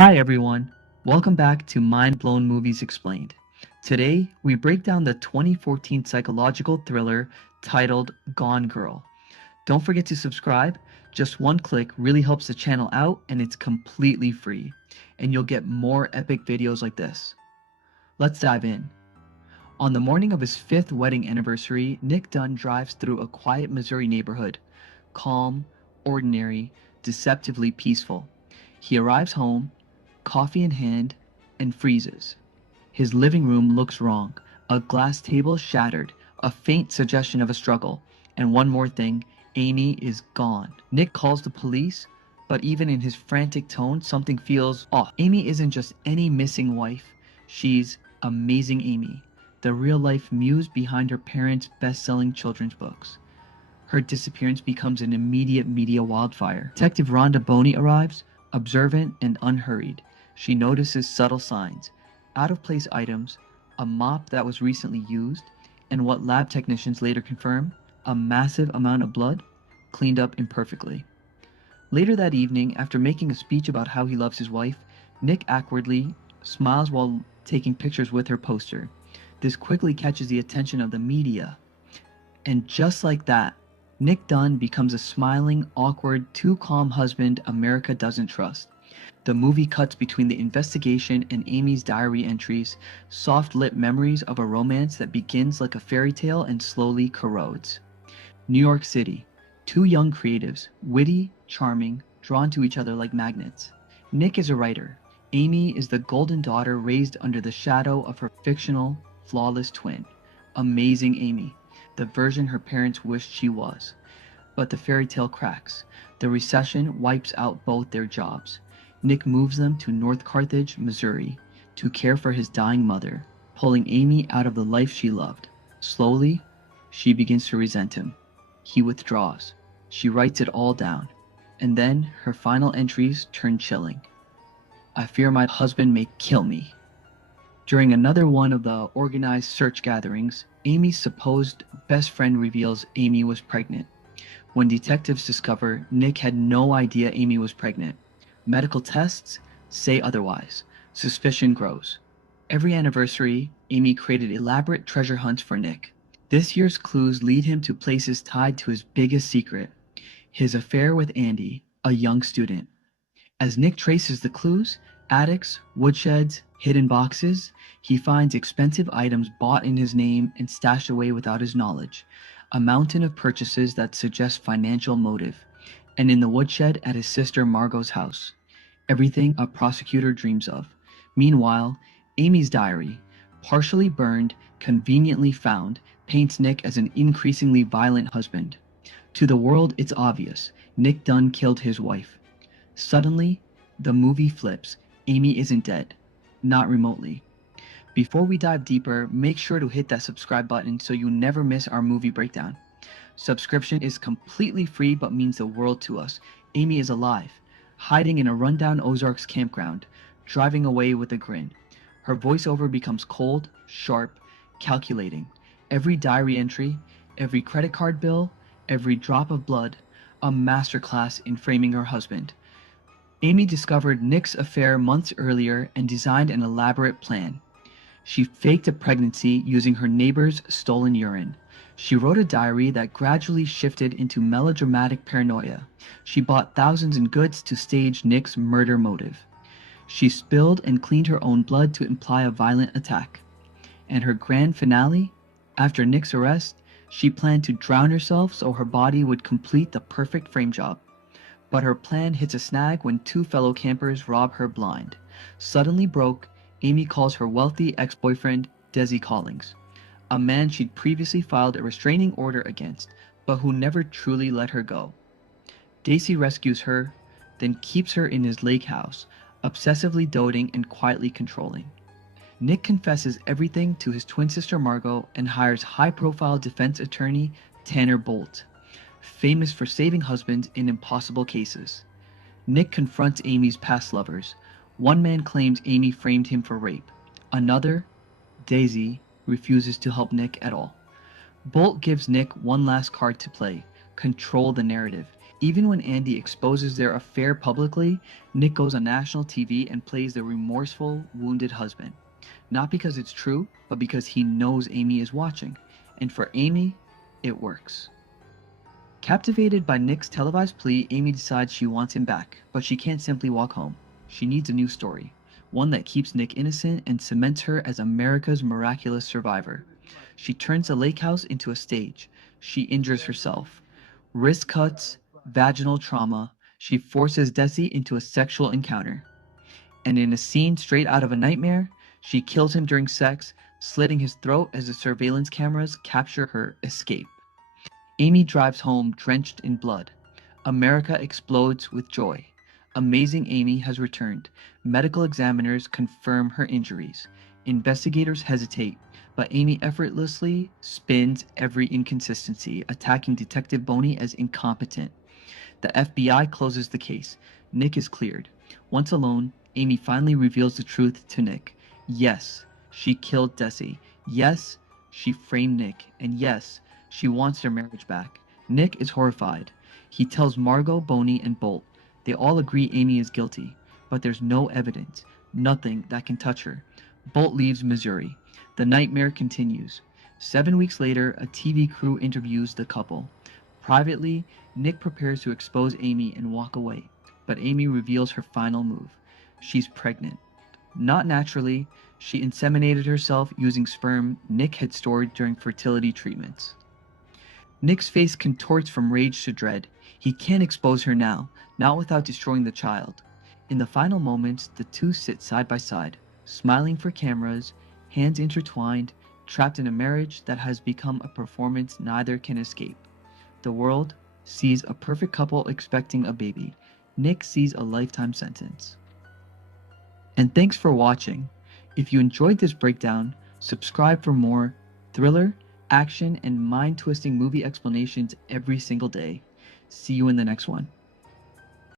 Hi everyone, welcome back to Mind Blown Movies Explained. Today, we break down the 2014 psychological thriller titled Gone Girl. Don't forget to subscribe, just one click really helps the channel out and it's completely free, and you'll get more epic videos like this. Let's dive in. On the morning of his 5th wedding anniversary, Nick Dunne drives through a quiet Missouri neighborhood. Calm, ordinary, deceptively peaceful. He arrives home, coffee in hand, and freezes. His living room looks wrong. A glass table shattered, a faint suggestion of a struggle. And one more thing, Amy is gone. Nick calls the police, but even in his frantic tone, something feels off. Amy isn't just any missing wife. She's Amazing Amy, the real-life muse behind her parents' best-selling children's books. Her disappearance becomes an immediate media wildfire. Detective Rhonda Boney arrives, observant and unhurried. She notices subtle signs, out-of-place items, a mop that was recently used, and what lab technicians later confirm, a massive amount of blood, cleaned up imperfectly. Later that evening, after making a speech about how he loves his wife, Nick awkwardly smiles while taking pictures with her poster. This quickly catches the attention of the media. And just like that, Nick Dunne becomes a smiling, awkward, too calm husband America doesn't trust. The movie cuts between the investigation and Amy's diary entries, soft-lit memories of a romance that begins like a fairy tale and slowly corrodes. New York City. Two young creatives, witty, charming, drawn to each other like magnets. Nick is a writer. Amy is the golden daughter raised under the shadow of her fictional, flawless twin. Amazing Amy, the version her parents wished she was. But the fairy tale cracks. The recession wipes out both their jobs. Nick moves them to North Carthage, Missouri, to care for his dying mother, pulling Amy out of the life she loved. Slowly, she begins to resent him. He withdraws. She writes it all down. And then her final entries turn chilling. I fear my husband may kill me. During another one of the organized search gatherings, Amy's supposed best friend reveals Amy was pregnant. When detectives discover Nick had no idea Amy was pregnant, medical tests say otherwise. Suspicion grows. Every anniversary, Amy created elaborate treasure hunts for Nick. This year's clues lead him to places tied to his biggest secret, his affair with Andy, a young student. As Nick traces the clues, attics, woodsheds, hidden boxes, he finds expensive items bought in his name and stashed away without his knowledge, a mountain of purchases that suggest financial motive, and in the woodshed at his sister Margot's house, everything a prosecutor dreams of. Meanwhile, Amy's diary, partially burned, conveniently found, paints Nick as an increasingly violent husband. To the world, it's obvious. Nick Dunne killed his wife. Suddenly, the movie flips. Amy isn't dead. Not remotely. Before we dive deeper, make sure to hit that subscribe button so you never miss our movie breakdown. Subscription is completely free but means the world to us. Amy is alive, hiding in a rundown Ozarks campground, driving away with a grin. Her voiceover becomes cold, sharp, calculating. Every diary entry, every credit card bill, every drop of blood, a masterclass in framing her husband. Amy discovered Nick's affair months earlier and designed an elaborate plan. She faked a pregnancy using her neighbor's stolen urine. She wrote a diary that gradually shifted into melodramatic paranoia. She bought thousands in goods to stage Nick's murder motive. She spilled and cleaned her own blood to imply a violent attack. And her grand finale? After Nick's arrest, she planned to drown herself so her body would complete the perfect frame job. But her plan hits a snag when two fellow campers rob her blind. Suddenly broke, Amy calls her wealthy ex-boyfriend Desi Collings, a man she'd previously filed a restraining order against, but who never truly let her go. Desi rescues her, then keeps her in his lake house, obsessively doting and quietly controlling. Nick confesses everything to his twin sister Margot and hires high-profile defense attorney Tanner Bolt, famous for saving husbands in impossible cases. Nick confronts Amy's past lovers. One man claims Amy framed him for rape. Another, Daisy, refuses to help Nick at all. Bolt gives Nick one last card to play: control the narrative. Even when Andy exposes their affair publicly, Nick goes on national TV and plays the remorseful, wounded husband. Not because it's true, but because he knows Amy is watching. And for Amy, it works. Captivated by Nick's televised plea, Amy decides she wants him back, but she can't simply walk home. She needs a new story, one that keeps Nick innocent and cements her as America's miraculous survivor. She turns the lake house into a stage. She injures herself. Wrist cuts, vaginal trauma. She forces Desi into a sexual encounter. And in a scene straight out of a nightmare, she kills him during sex, slitting his throat as the surveillance cameras capture her escape. Amy drives home drenched in blood. America explodes with joy. Amazing Amy has returned. Medical examiners confirm her injuries. Investigators hesitate, but Amy effortlessly spins every inconsistency, attacking Detective Boney as incompetent. The FBI closes the case. Nick is cleared. Once alone, Amy finally reveals the truth to Nick. Yes, she killed Desi. Yes, she framed Nick. And yes, she wants their marriage back. Nick is horrified. He tells Margot, Boney, and Bolt. They all agree Amy is guilty, but there's no evidence, nothing that can touch her. Bolt leaves Missouri. The nightmare continues. 7 weeks later, a TV crew interviews the couple. Privately, Nick prepares to expose Amy and walk away, but Amy reveals her final move. She's pregnant. Not naturally, she inseminated herself using sperm Nick had stored during fertility treatments. Nick's face contorts from rage to dread. He can't expose her now, not without destroying the child. In the final moments, the two sit side by side, smiling for cameras, hands intertwined, trapped in a marriage that has become a performance neither can escape. The world sees a perfect couple expecting a baby. Nick sees a lifetime sentence. And thanks for watching. If you enjoyed this breakdown, subscribe for more thriller, action, and mind-twisting movie explanations every single day. See you in the next one.